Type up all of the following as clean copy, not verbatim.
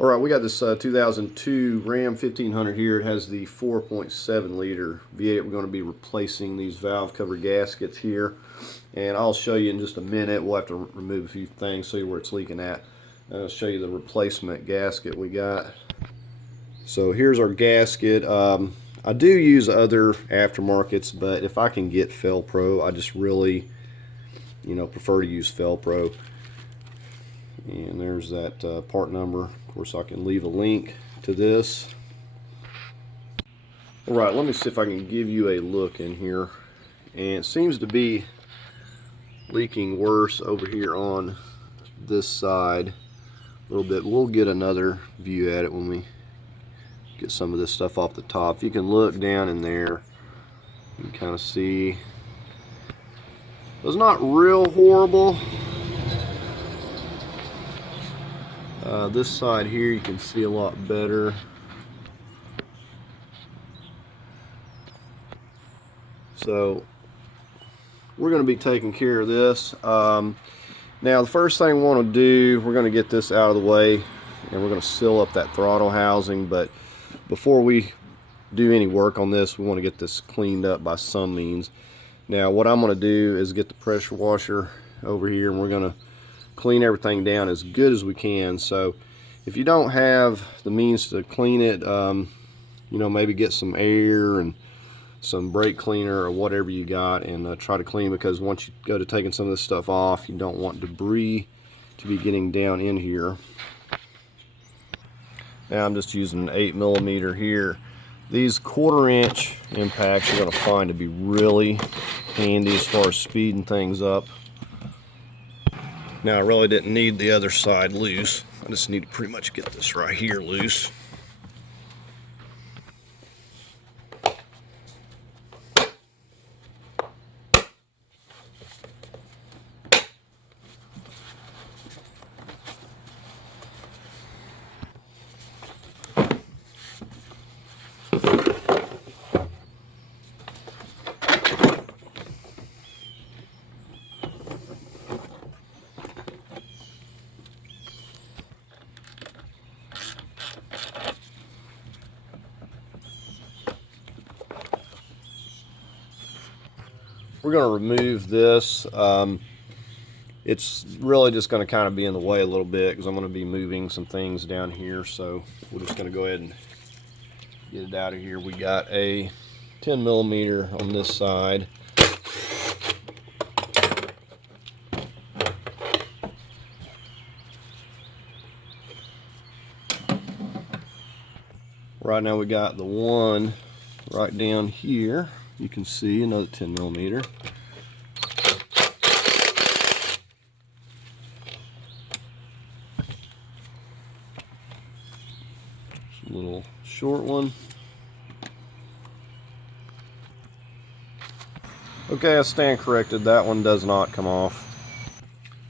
All right, we got this 2002 Ram 1500 here. It has the 4.7 liter V8. We're going to be replacing these valve cover gaskets here, and I'll show you in just a minute. We'll have to remove a few things, show you where it's leaking at. I'll show you the replacement gasket we got. So here's our gasket. I do use other aftermarkets, but if I can get Fel-Pro, I just really, prefer to use Fel-Pro. And there's that part number. Of course, I can leave a link to this. Alright, let me see if I can give you a look in here. And it seems to be leaking worse over here on this side a little bit. We'll get another view at it when we get some of this stuff off the top. If you can look down in there, you can kind of see it's not real horrible. This side here you can see a lot better. So we're going to be taking care of this. Now the first thing we want to do, we're going to get this out of the way and we're going to seal up that throttle housing. But before we do any work on this, we want to get this cleaned up by some means. Now what I'm going to do is get the pressure washer over here and we're going to clean everything down as good as we can. So if you don't have the means to clean it, maybe get some air and some brake cleaner or whatever you got and try to clean, because once you go to taking some of this stuff off, you don't want debris to be getting down in here. Now I'm just using an 8mm here. These 1/4-inch impacts you're going to find to be really handy as far as speeding things up. Now I really didn't need the other side loose. I just need to pretty much get this right here loose. We're going to remove this. It's really just going to kind of be in the way a little bit because I'm going to be moving some things down here. So we're just going to go ahead and get it out of here. We got a 10mm on this side. Right now we got the one right down here. You can see another 10mm. A little short one. Okay, I stand corrected. That one does not come off.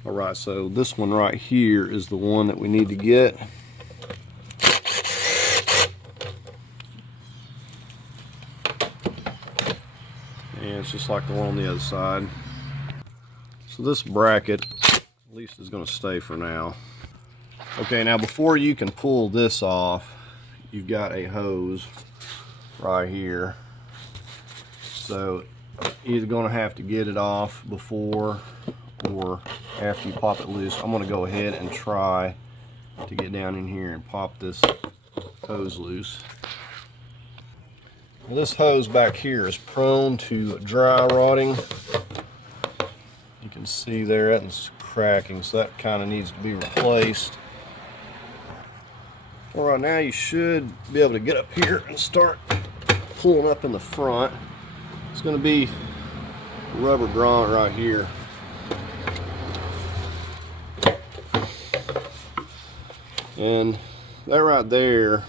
Alright, so this one right here is the one that we need to get. And it's just like the one on the other side. So this bracket at least is going to stay for now. Okay, now before you can pull this off, you've got a hose right here. So you're either going to have to get it off before or after you pop it loose. I'm going to go ahead and try to get down in here and pop this hose loose. This hose back here is prone to dry rotting. You can see there it's cracking, so that kind of needs to be replaced. Alright, now you should be able to get up here and start pulling up in the front. It's going to be a rubber grommet right here. And that right there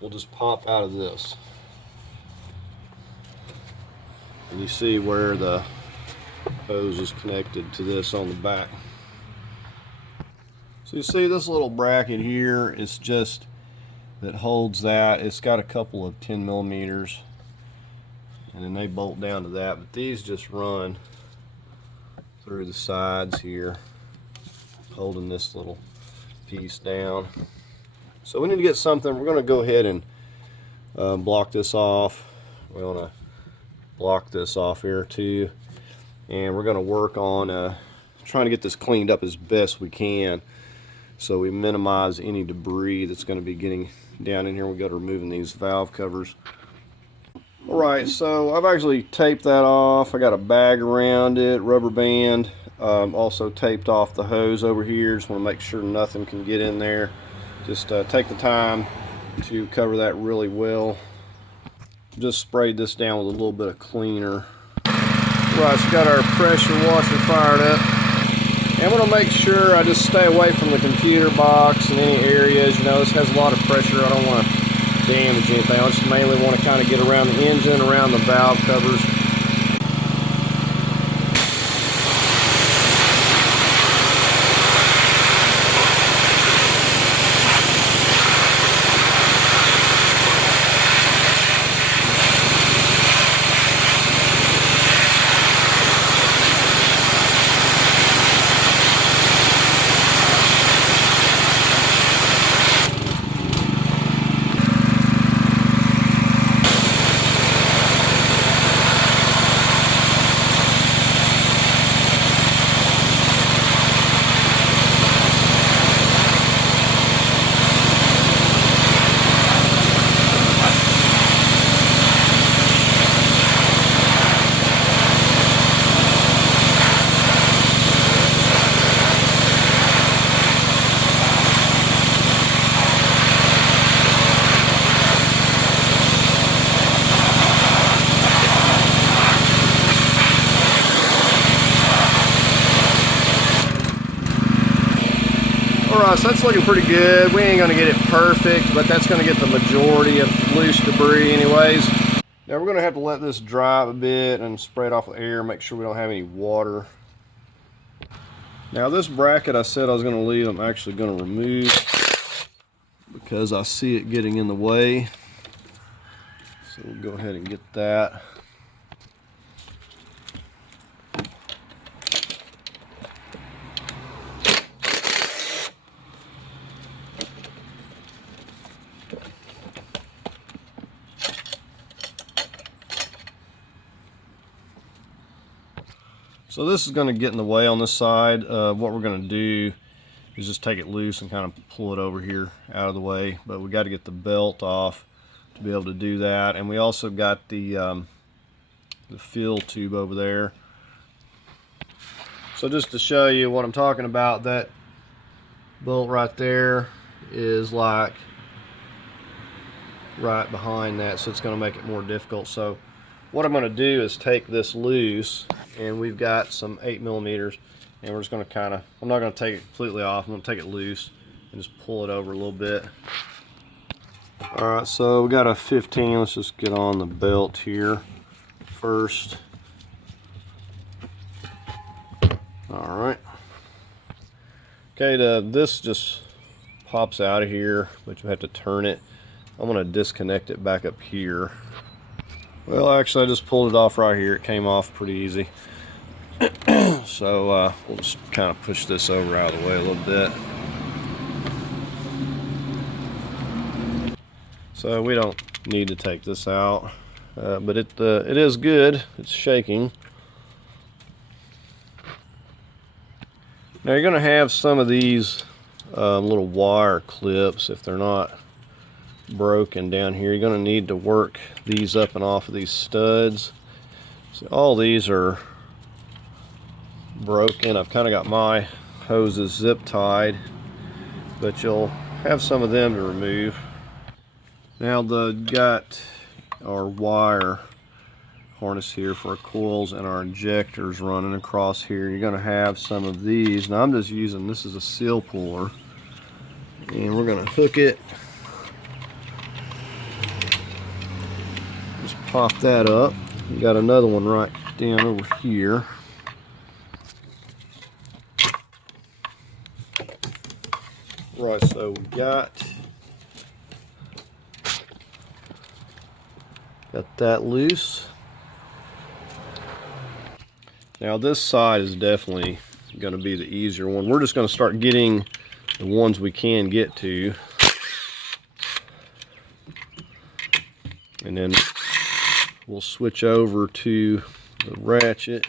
will just pop out of this. And you see where the hose is connected to this on the back. So you see this little bracket here, it's just that holds that. It's got a couple of 10mm and then they bolt down to that, but these just run through the sides here, holding this little piece down. So we need to get something. We're going to go ahead and block this off. We want to block this off here too, and we're going to work on trying to get this cleaned up as best we can, so we minimize any debris that's going to be getting down in here. We got to removing these valve covers. Alright, so I've actually taped that off. I got a bag around it, rubber band. Also taped off the hose over here. Just want to make sure nothing can get in there. Just take the time to cover that really well. Just sprayed this down with a little bit of cleaner. Right, so got our pressure washer fired up. And I'm going to make sure I just stay away from the computer box and any areas. You know, this has a lot of pressure. I don't want to damage anything. I just mainly want to kind of get around the engine, around the valve covers. Alright, so that's looking pretty good. We ain't going to get it perfect, but that's going to get the majority of loose debris anyways. Now we're going to have to let this dry a bit and spray it off with air, make sure we don't have any water. Now this bracket I said I was going to leave, I'm actually going to remove because I see it getting in the way. So we'll go ahead and get that. So this is going to get in the way on this side. What we're going to do is just take it loose and kind of pull it over here out of the way. But we got to get the belt off to be able to do that. And we also got the fill tube over there. So just to show you what I'm talking about, that bolt right there is like right behind that, so it's going to make it more difficult. So what I'm going to do is take this loose, and we've got some 8mm, and we're just going to kind of, I'm not going to take it completely off, I'm going to take it loose and just pull it over a little bit. Alright, so we got a 15, let's just get on the belt here first. Alright. Okay, this just pops out of here, but you have to turn it. I'm going to disconnect it back up here. Well, actually, I just pulled it off right here. It came off pretty easy. So we'll just kind of push this over out of the way a little bit. So we don't need to take this out, but it is good. It's shaking. Now you're going to have some of these little wire clips, if they're not broken down here. You're going to need to work these up and off of these studs. So all these are broken. I've kind of got my hoses zip tied, but you'll have some of them to remove. Now got our wire harness here for our coils and our injectors running across here. You're going to have some of these. Now I'm just using, this is a seal puller, and we're going to hook it. Just pop that up. We got another one right down over here. Right, so we got that loose. Now this side is definitely going to be the easier one. We're just going to start getting the ones we can get to. And then we'll switch over to the ratchet.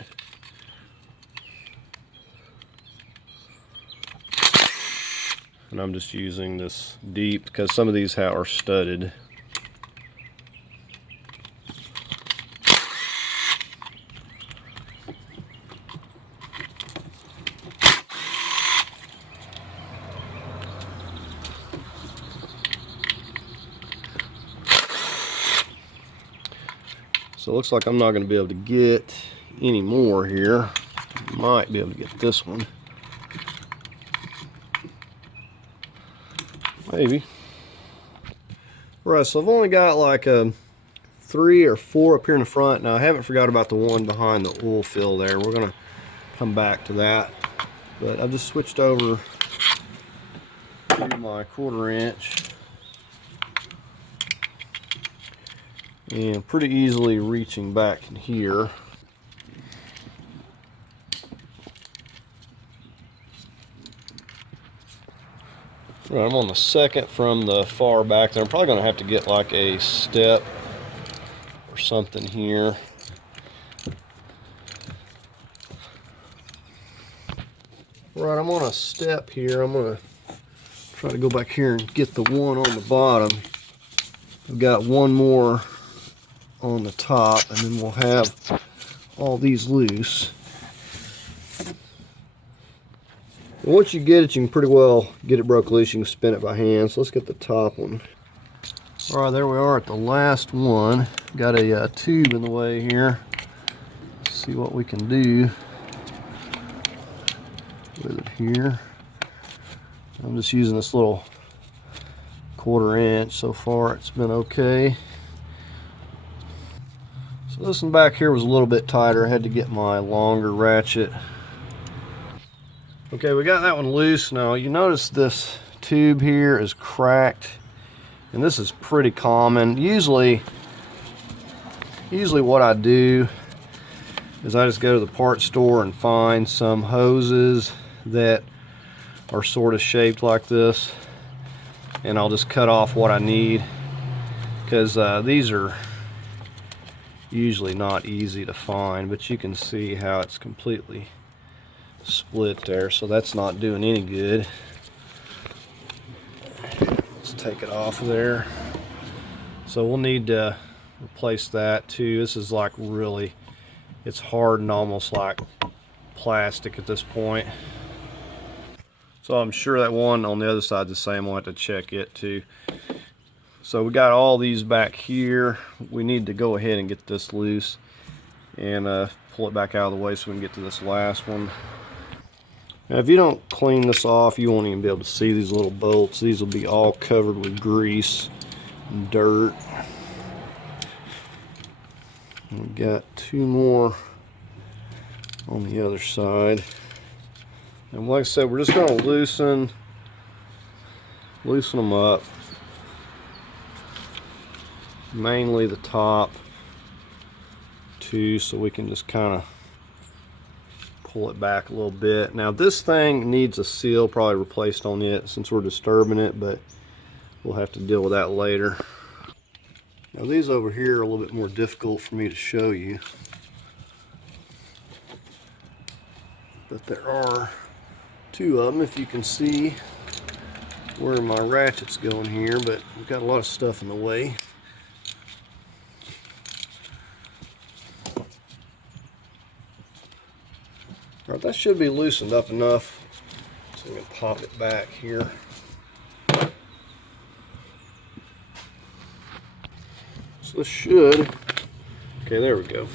And I'm just using this deep because some of these are studded. So it looks like I'm not going to be able to get any more here. Might be able to get this one. Maybe. Alright, so I've only got like 3 or 4 up here in the front. Now I haven't forgot about the one behind the oil fill there. We're going to come back to that. But I've just switched over to my 1/4 inch. And pretty easily reaching back in here. Right, I'm on the second from the far back there. I'm probably going to have to get like a step or something here. Right, I'm on a step here. I'm going to try to go back here and get the one on the bottom. I've got one more on the top, and then we'll have all these loose. And once you get it, you can pretty well get it broke loose. You can spin it by hand. So let's get the top one. All right, there we are at the last one. Got a tube in the way here. Let's see what we can do with it here. I'm just using this little 1/4 inch. So far it's been okay. So this one back here was a little bit tighter. I had to get my longer ratchet. Okay, we got that one loose. Now you notice this tube here is cracked, and this is pretty common. Usually what I do is I just go to the parts store and find some hoses that are sort of shaped like this, and I'll just cut off what I need, because these are usually not easy to find, but you can see how it's completely split there, so that's not doing any good. Let's take it off there. So we'll need to replace that too. This is like really, it's hardened almost like plastic at this point. So I'm sure that one on the other side is the same. We'll have to check it too. So we got all these back here. We need to go ahead and get this loose and pull it back out of the way so we can get to this last one. Now if you don't clean this off, you won't even be able to see these little bolts. These will be all covered with grease and dirt. And we got 2 more on the other side. And like I said, we're just going to loosen them up. Mainly the top too, so we can just kind of pull it back a little bit. Now this thing needs a seal probably replaced on it since we're disturbing it, but we'll have to deal with that later. Now these over here are a little bit more difficult for me to show you, but there are 2 of them, if you can see where my ratchet's going here, but we've got a lot of stuff in the way. Alright, that should be loosened up enough, so we can pop it back here. So this should, okay, there we go.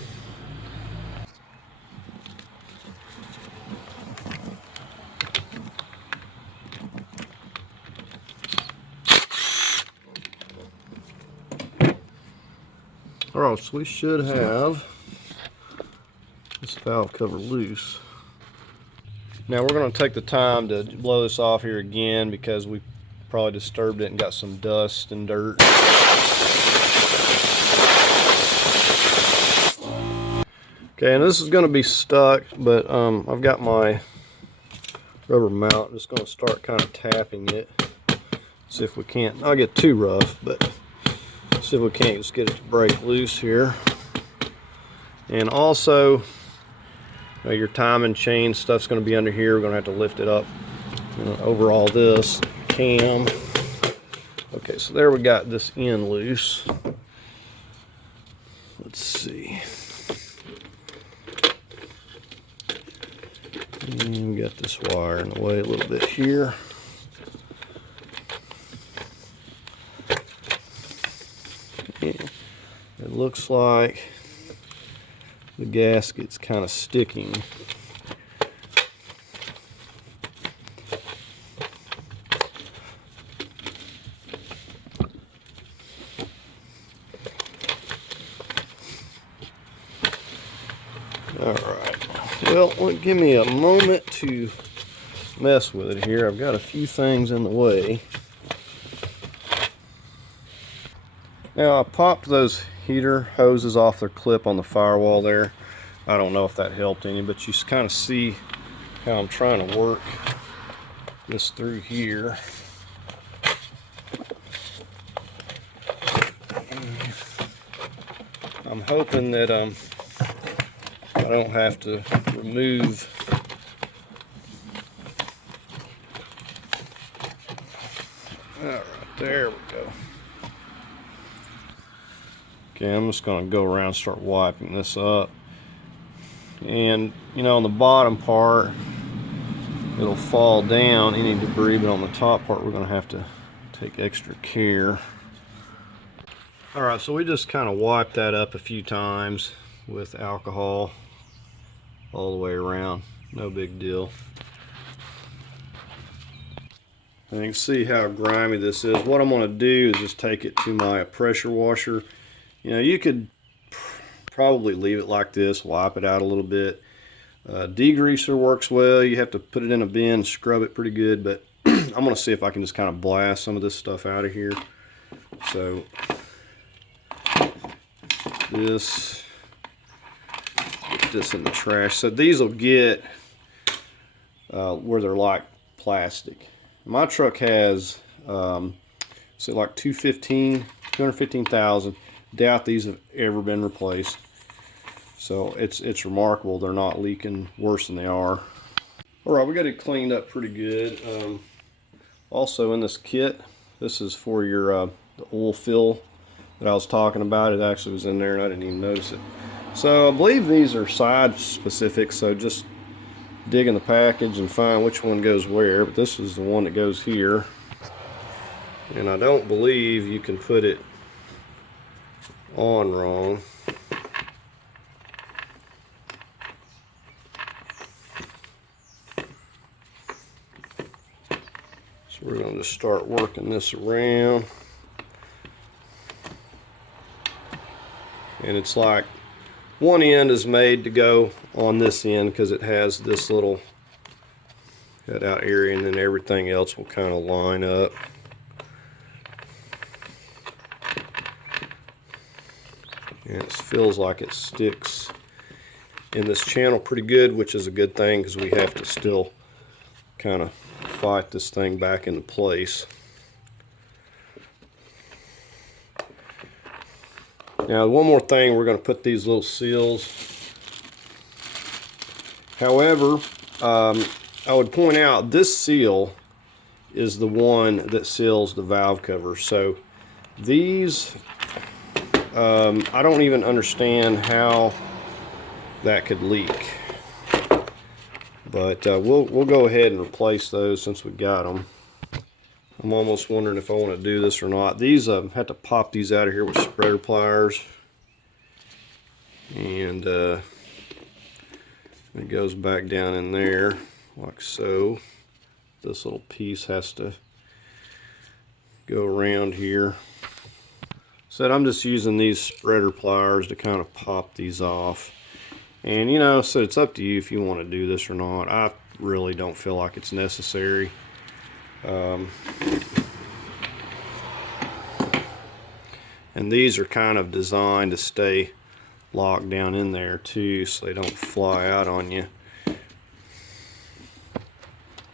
Alright, so we should have this valve cover loose. Now we're going to take the time to blow this off here again because we probably disturbed it and got some dust and dirt. Okay, and this is going to be stuck, but I've got my rubber mount. I'm just going to start kind of tapping it. See if we can't. I'll get too rough, but See if we can't just get it to break loose here. And also, your timing chain stuff's going to be under here. We're going to have to lift it up over all this cam. Okay, so there we got this end loose. Let's see. And we got this wire in the way a little bit here. It looks like the gasket's kind of sticking. Alright, well, give me a moment to mess with it here. I've got a few things in the way. Now, I popped those heater hoses off their clip on the firewall there. I don't know if that helped any, but you kind of see how I'm trying to work this through here. I'm hoping that I don't have to remove alright, there we go. Okay, I'm just going to go around and start wiping this up. And, on the bottom part, it'll fall down, any debris, but on the top part, we're going to have to take extra care. Alright, so we just kind of wiped that up a few times with alcohol all the way around. No big deal. And you can see how grimy this is. What I'm going to do is just take it to my pressure washer. You could probably leave it like this, wipe it out a little bit. Degreaser works well. You have to put it in a bin, scrub it pretty good, but I'm going to see if I can just kind of blast some of this stuff out of here. So put this in the trash. So these will get where they're like plastic. My truck has like 215,000. Doubt these have ever been replaced. So it's remarkable they're not leaking worse than they are. Alright, we got it cleaned up pretty good. Also in this kit, this is for your the oil fill that I was talking about. It actually was in there and I didn't even notice it. So I believe these are side specific, so just dig in the package and find which one goes where. But this is the one that goes here. And I don't believe you can put it on wrong. So we're going to just start working this around. And it's like one end is made to go on this end because it has this little cutout area, and then everything else will kind of line up. And it feels like it sticks in this channel pretty good, which is a good thing because we have to still kind of fight this thing back into place. Now, one more thing, we're going to put these little seals. However, I would point out this seal is the one that seals the valve cover. So these, I don't even understand how that could leak. But we'll go ahead and replace those since we got them. I'm almost wondering if I want to do this or not. These, I have to pop these out of here with spreader pliers. And it goes back down in there like so. This little piece has to go around here. So I'm just using these spreader pliers to kind of pop these off. And so it's up to you if you want to do this or not. I really don't feel like it's necessary. And these are kind of designed to stay locked down in there too, so they don't fly out on you.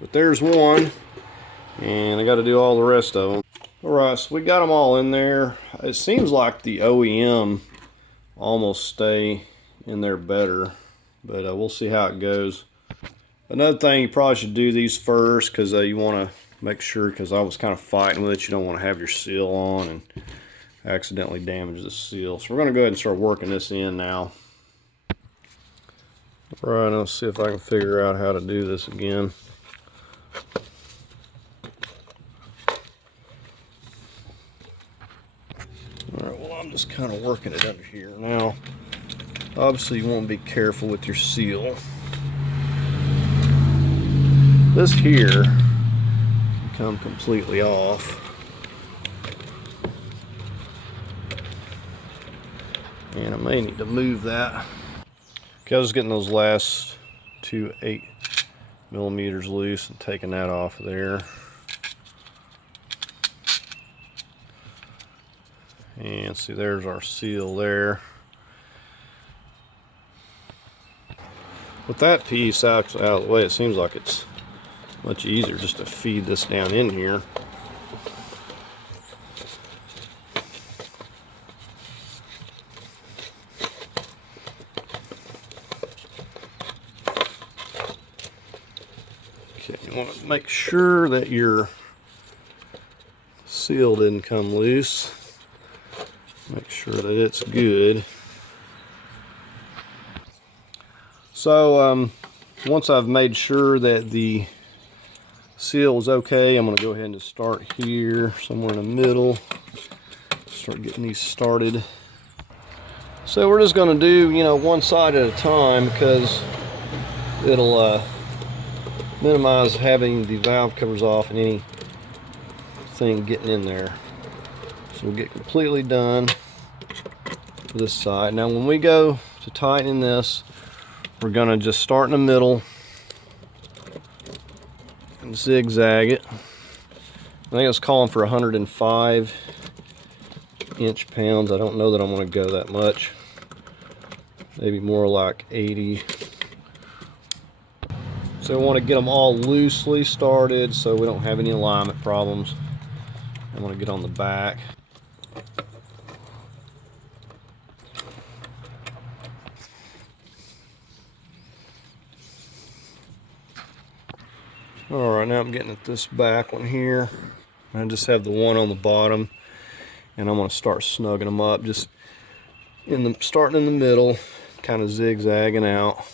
But there's one, and I got to do all the rest of them. Alright, so we got them all in there. It seems like the OEM almost stay in there better, but we'll see how it goes. Another thing, you probably should do these first because you want to make sure, because I was kind of fighting with it, you don't want to have your seal on and accidentally damage the seal. So we're going to go ahead and start working this in now. Alright, let's see if I can figure out how to do this again. Alright, well, I'm just kind of working it under here now. Obviously, you want to be careful with your seal. This here can come completely off. And I may need to move that. Okay, I was getting those last two 8mm loose and taking that off of there. And see, there's our seal there. With that piece actually out of the way, it seems like it's much easier just to feed this down in here. Okay, you want to make sure that your seal didn't come loose. Make sure that it's good. So once I've made sure that the seal is okay, I'm going to go ahead and just start here, somewhere in the middle. Start getting these started. So we're just going to do, you know, one side at a time because it'll minimize having the valve covers off and anything getting in there. So we'll get completely done for this side. Now when we go to tighten this, we're going to just start in the middle and zigzag it. I think it's calling for 105 inch-pounds. I don't know that I'm going to go that much. Maybe more like 80. So we want to get them all loosely started so we don't have any alignment problems. I'm going to get on the back. Alright, now I'm getting at this back one here. I just have the one on the bottom, and I'm going to start snugging them up, just starting in the middle, kind of zigzagging out.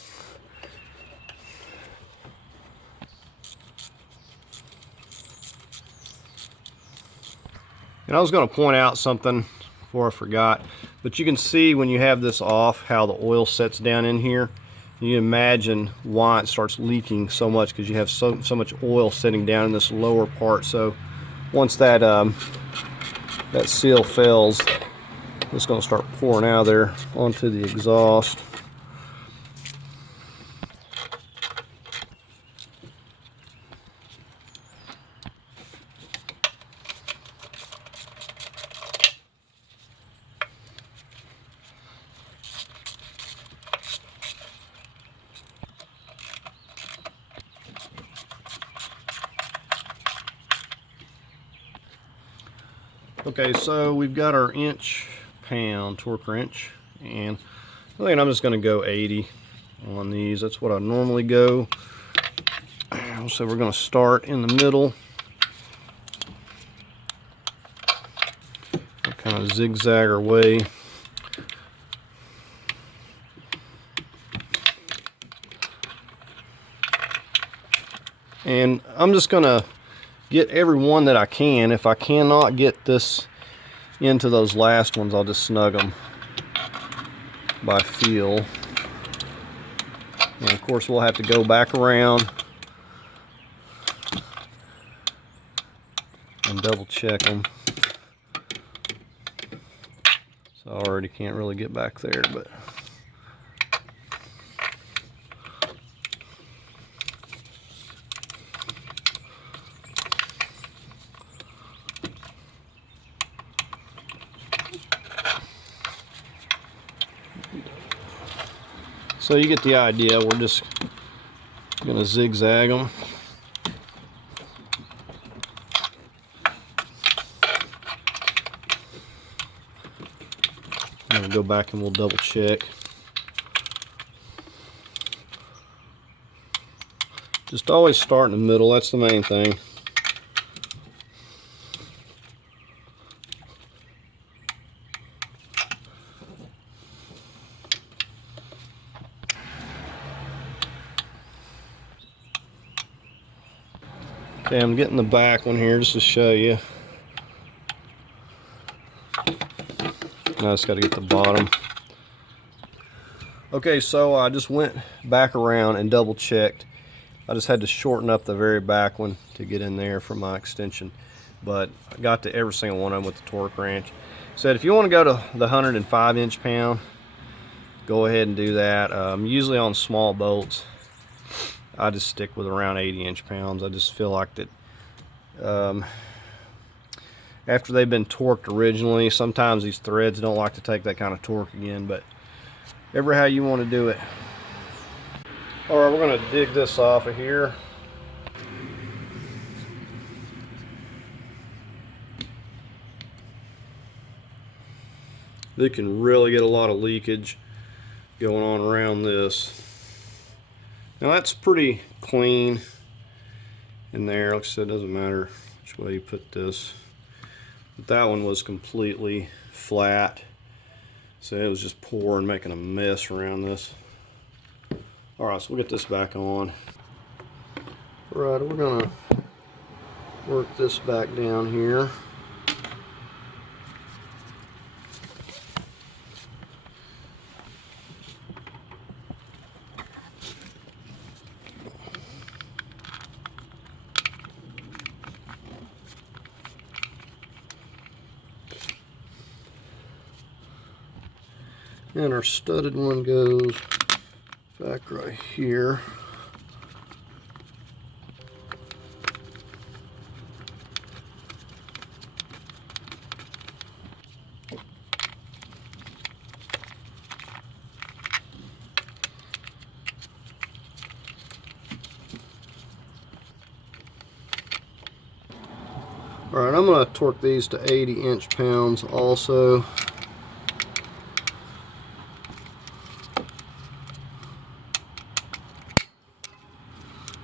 And I was going to point out something before I forgot, but you can see when you have this off how the oil sets down in here. You imagine why it starts leaking so much, because you have so much oil sitting down in this lower part. So once that that seal fails, it's going to start pouring out of there onto the exhaust. Okay, so we've got our inch-pound torque wrench, and I think I'm just going to go 80 on these. That's what I normally go. So we're going to start in the middle, kind of zigzag our way. And I'm just going to get every one that I can. If I cannot get this into those last ones, I'll just snug them by feel. And of course we'll have to go back around and double check them. So I already can't really get back there, but so you get the idea. We're just going to zigzag them. We'll go back and we'll double check. Just always start in the middle, that's the main thing. Okay, I'm getting the back one here just to show you. Now I just got to get the bottom. Okay, so I just went back around and double checked. I just had to shorten up the very back one to get in there for my extension. But I got to every single one of them with the torque wrench. Said if you want to go to the 105 inch-pound, go ahead and do that. Usually on small bolts, I just stick with around 80 inch-pounds. I just feel like that after they've been torqued originally, sometimes these threads don't like to take that kind of torque again, but ever how you want to do it. All right, we're going to dig this off of here. You can really get a lot of leakage going on around this. Now that's pretty clean in there. Like I said, it doesn't matter which way you put this. But that one was completely flat. So it was just pouring, making a mess around this. Alright, so we'll get this back on. Alright, we're gonna work this back down here. And our studded one goes back right here. Alright, I'm going to torque these to 80 inch-pounds also.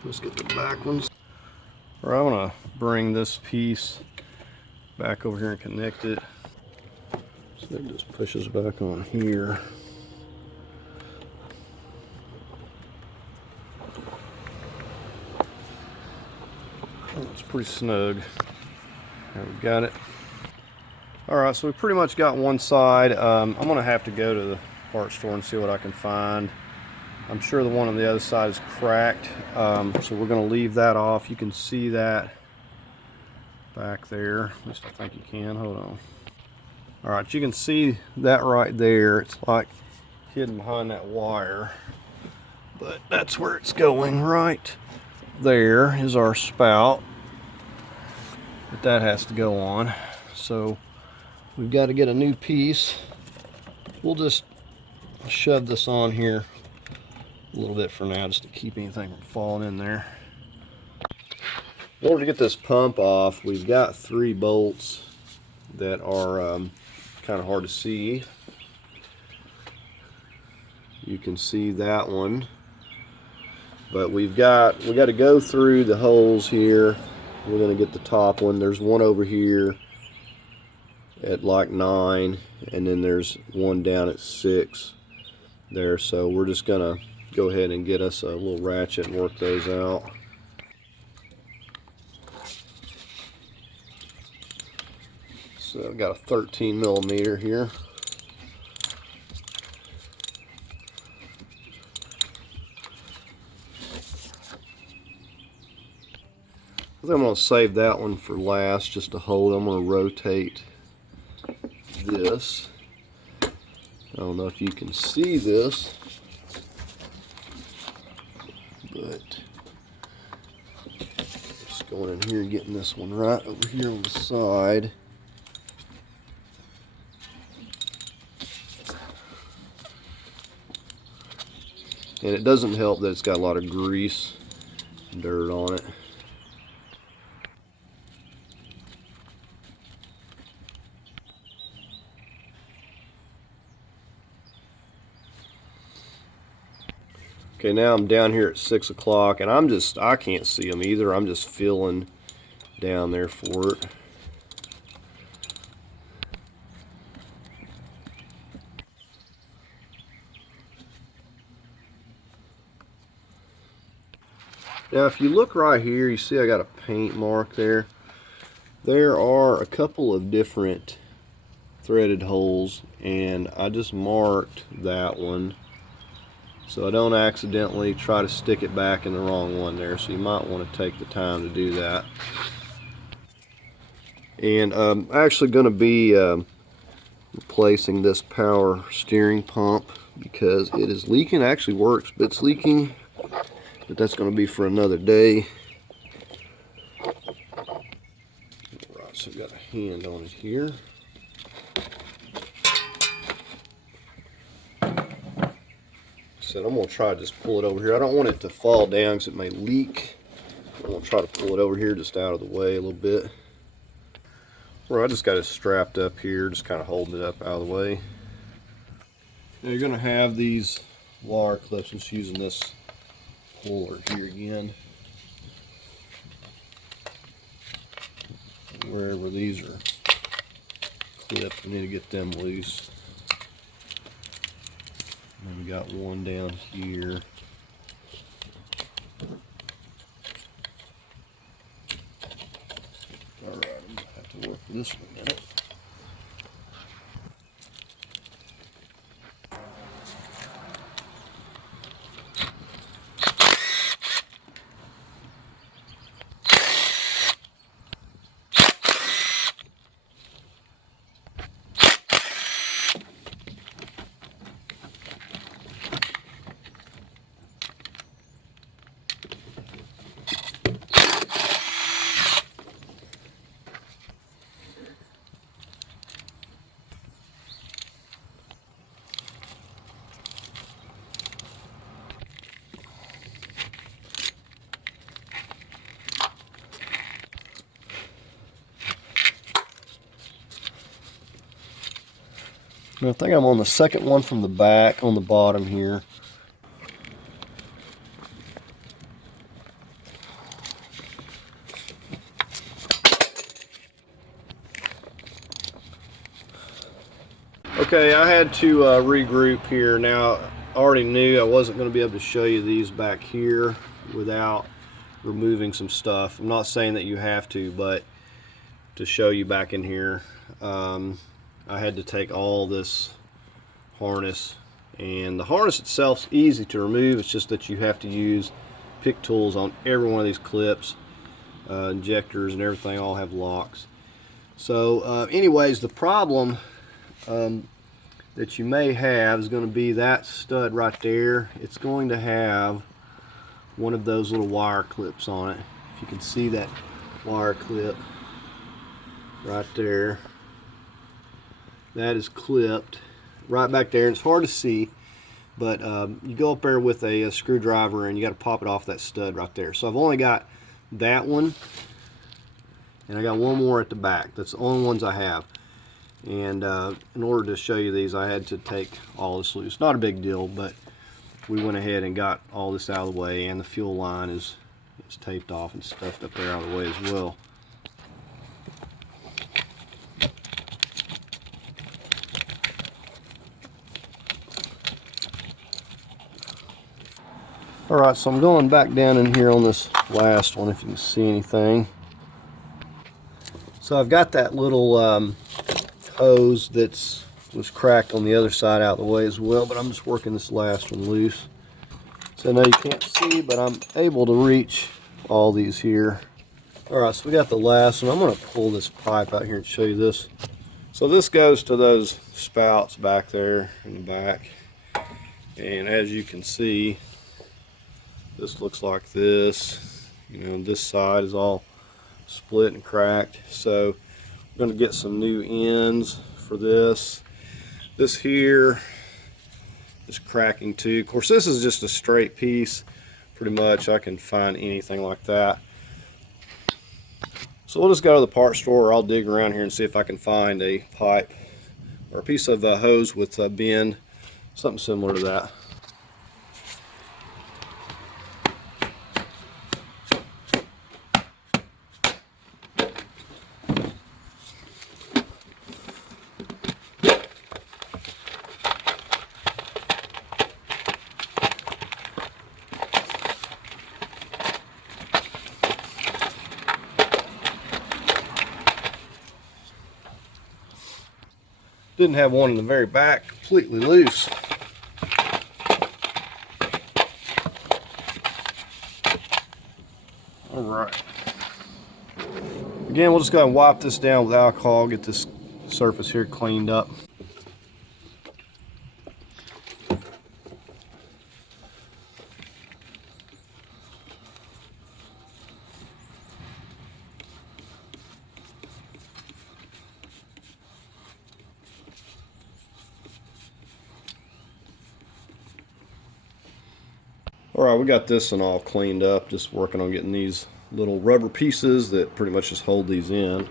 Let's get the back ones. Alright, I'm going to bring this piece back over here and connect it. So it just pushes back on here. Oh, it's pretty snug. There, we got it. Alright, so we pretty much got one side. I'm going to have to go to the parts store and see what I can find. I'm sure the one on the other side is cracked, so we're going to leave that off. You can see that back there. At least I think you can. Hold on. Alright, you can see that right there. It's like hidden behind that wire, but that's where it's going. Right there is our spout, but that has to go on. So we've got to get a new piece. We'll just shove this on here a little bit for now, just to keep anything from falling in there. In order to get this pump off, we've got 3 bolts that are kind of hard to see. You can see that one, but we got to go through the holes here. We're going to get the top one. There's one over here at like 9, and then there's one down at 6 there. So we're just gonna go ahead and get us a little ratchet and work those out. So I've got a 13 millimeter here. I think I'm going to save that one for last just to hold. I'm going to rotate this. I don't know if you can see this, but just going in here and getting this one right over here on the side. And it doesn't help that it's got a lot of grease and dirt on it. Okay, now I'm down here at 6 o'clock, and I can't see them either. I'm just feeling down there for it. Now, if you look right here, you see I got a paint mark there. There are a couple of different threaded holes, and I just marked that one so I don't accidentally try to stick it back in the wrong one there. So you might want to take the time to do that. And I'm actually going to be replacing this power steering pump because it is leaking. It actually works, but it's leaking. But that's going to be for another day. Alright, so I've got a hand on it here. I'm going to try to just pull it over here. I don't want it to fall down because it may leak. I'm going to try to pull it over here just out of the way a little bit. Well, I just got it strapped up here, just kind of holding it up out of the way. Now you're going to have these wire clips. I'm just using this puller here again. Wherever these are clipped, we need to get them loose. And we got one down here. Alright, I'm going to have to work with this in a minute. Now, I think I'm on the second one from the back on the bottom here. Okay, I had to regroup here. Now, I already knew I wasn't going to be able to show you these back here without removing some stuff. I'm not saying that you have to, but to show you back in here, I had to take all this harness, and the harness itself is easy to remove. It's just that you have to use pick tools on every one of these clips. Injectors and everything all have locks. So anyways, the problem that you may have is going to be that stud right there. It's going to have one of those little wire clips on it. If you can see that wire clip right there, that is clipped right back there. It's hard to see, but you go up there with a screwdriver and you got to pop it off that stud right there. So I've only got that one, and I got one more at the back. That's the only ones I have. And in order to show you these, I had to take all this loose. Not a big deal, but we went ahead and got all this out of the way, and the fuel line is taped off and stuffed up there out of the way as well. Alright, so I'm going back down in here on this last one, if you can see anything. So I've got that little hose that was cracked on the other side out of the way as well, but I'm just working this last one loose. So I know you can't see, but I'm able to reach all these here. Alright, so we got the last one. I'm going to pull this pipe out here and show you this. So this goes to those spouts back there in the back. And as you can see, this looks like this. You know, this side is all split and cracked. So we're going to get some new ends for this. This here is cracking too. Of course, this is just a straight piece. Pretty much I can find anything like that. So we'll just go to the parts store, or I'll dig around here and see if I can find a pipe or a piece of hose with a bend, something similar to that. Didn't have one in the very back completely loose. All right. Again, we'll just go and wipe this down with alcohol, get this surface here cleaned up. All right, we got this one all cleaned up, just working on getting these little rubber pieces that pretty much just hold these in.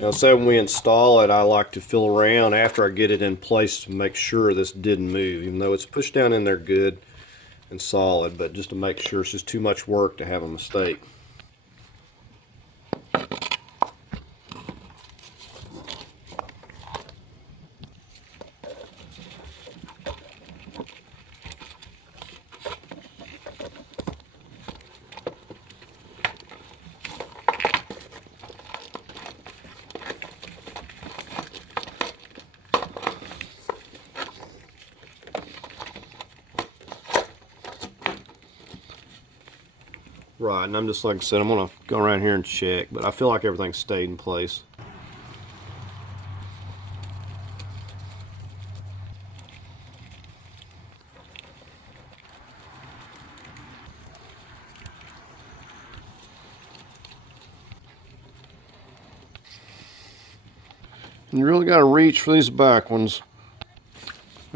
Now, so when we install it, I like to feel around after I get it in place to make sure this didn't move, even though it's pushed down in there good and solid, but just to make sure it's just too much work to have a mistake. Right, and I'm just, like I said, I'm going to go around here and check, but I feel like everything stayed in place. And you really got to reach for these back ones.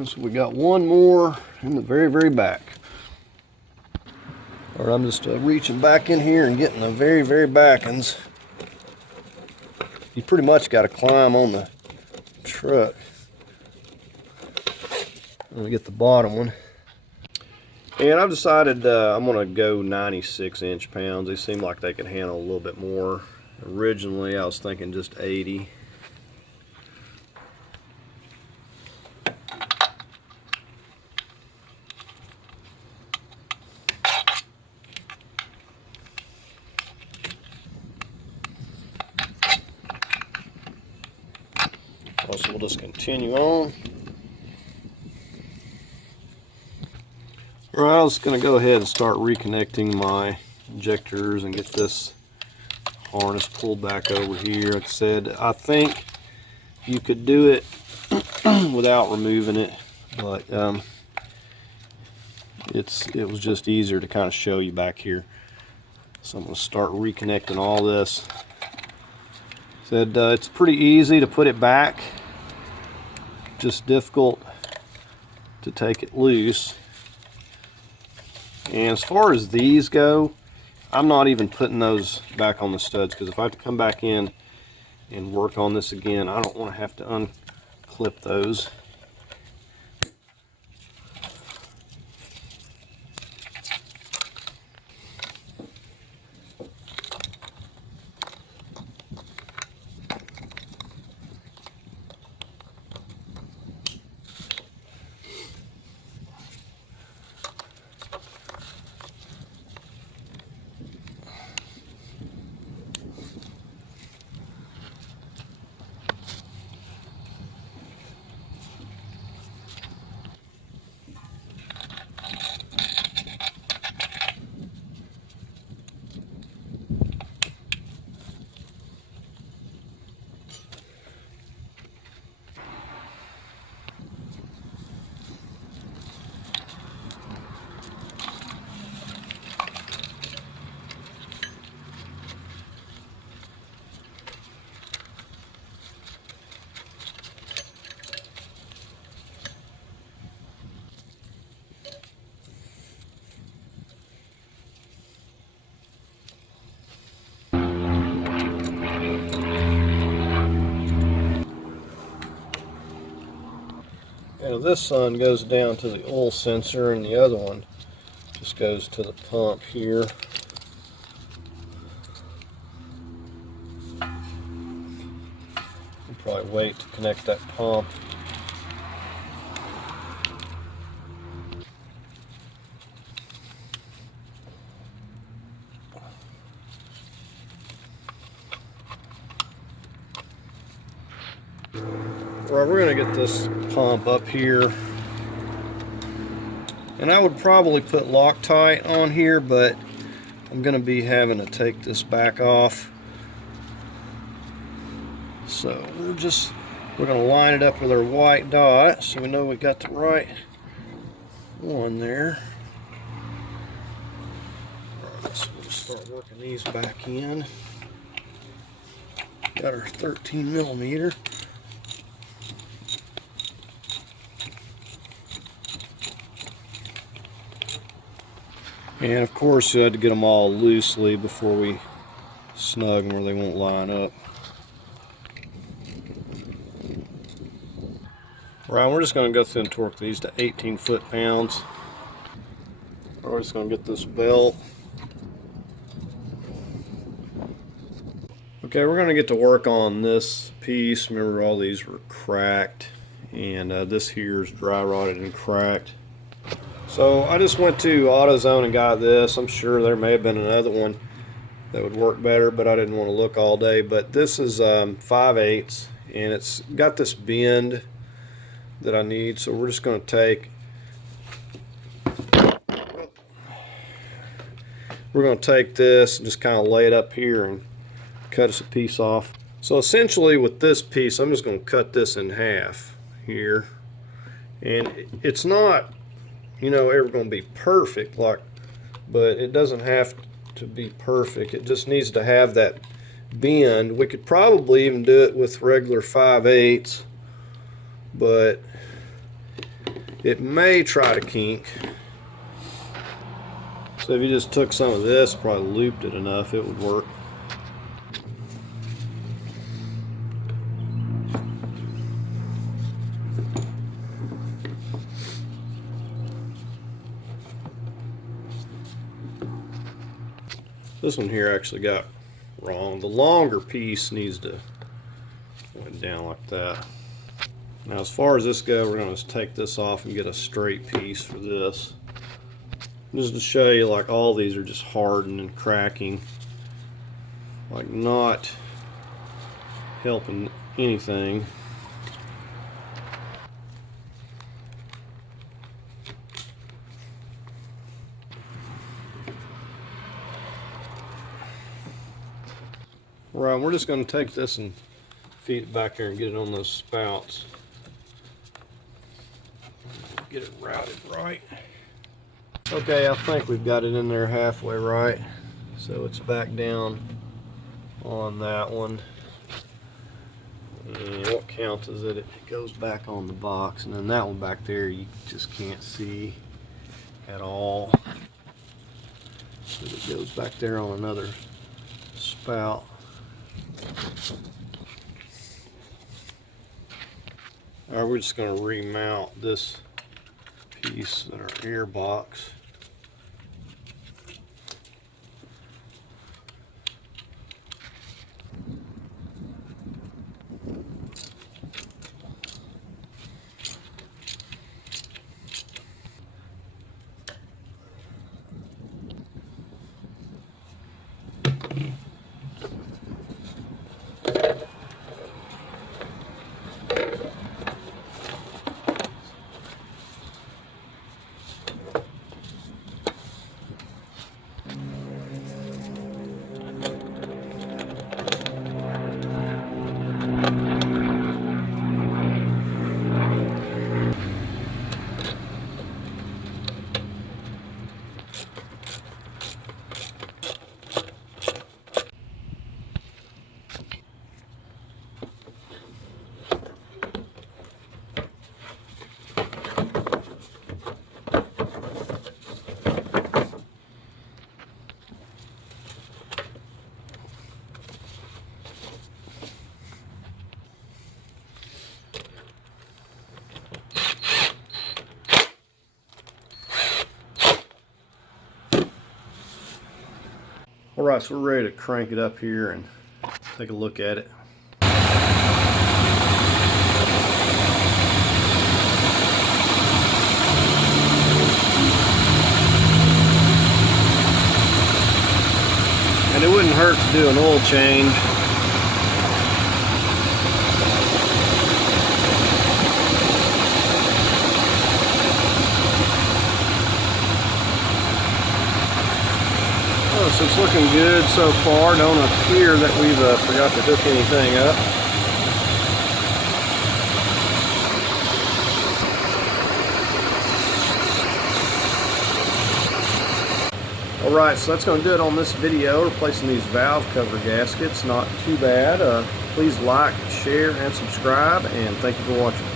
So we got one more in the very, very back. All right, I'm just reaching back in here and getting the very, very back ends. You pretty much got to climb on the truck. I'm going to get the bottom one. And I've decided I'm going to go 96 inch-pounds. They seem like they can handle a little bit more. Originally, I was thinking just 80. So we'll just continue on. All right, I was going to go ahead and start reconnecting my injectors and get this harness pulled back over here. Like I said, I think you could do it without removing it, but it was just easier to kind of show you back here. So I'm going to start reconnecting all this. Said it's pretty easy to put it back, just difficult to take it loose. And as far as these go, I'm not even putting those back on the studs, because if I have to come back in and work on this again, I don't want to have to unclip those. Now this one goes down to the oil sensor, and the other one just goes to the pump here. I'll probably wait to connect that pump. Right, we're going to get this pump up here, and I would probably put Loctite on here, but I'm going to be having to take this back off. So we're going to line it up with our white dot so we know we got the right one there. Alright, so we'll start working these back in. Got our 13mm. And of course you had to get them all loosely before we snug them where they won't line up. Right, we're just going to go through and torque these to 18 foot-pounds. We're just going to get this belt. Okay, we're going to get to work on this piece. Remember, all these were cracked, and this here is dry rotted and cracked. So I just went to AutoZone and got this. I'm sure there may have been another one that would work better, but I didn't want to look all day. But this is 5/8, and it's got this bend that I need. So we're just going to take, this and just kind of lay it up here and cut us a piece off. So essentially with this piece, I'm just going to cut this in half here, and it's not, you know, ever going to be perfect, but it doesn't have to be perfect. It just needs to have that bend. We could probably even do it with regular 5/8, but it may try to kink. So if you just took some of this, probably looped it enough, it would work. This one here actually got wrong. The longer piece needs to go down like that. Now as far as this goes, we're going to take this off and get a straight piece for this. Just to show you, like, all these are just hardened and cracking, like not helping anything. Right, we're just going to take this and feed it back here and get it on those spouts. Get it routed right. Okay, I think we've got it in there halfway right. So it's back down on that one. And what counts is that it goes back on the box, and then that one back there you just can't see at all. But it goes back there on another spout. Alright, we're just going to remount this piece in our air box. Alright, so we're ready to crank it up here and take a look at it. And it wouldn't hurt to do an oil change. Oh, so it's looking good so far. Don't appear that we've forgot to hook anything up. Alright, so that's going to do it on this video, replacing these valve cover gaskets. Not too bad. Please like, share, and subscribe, and thank you for watching.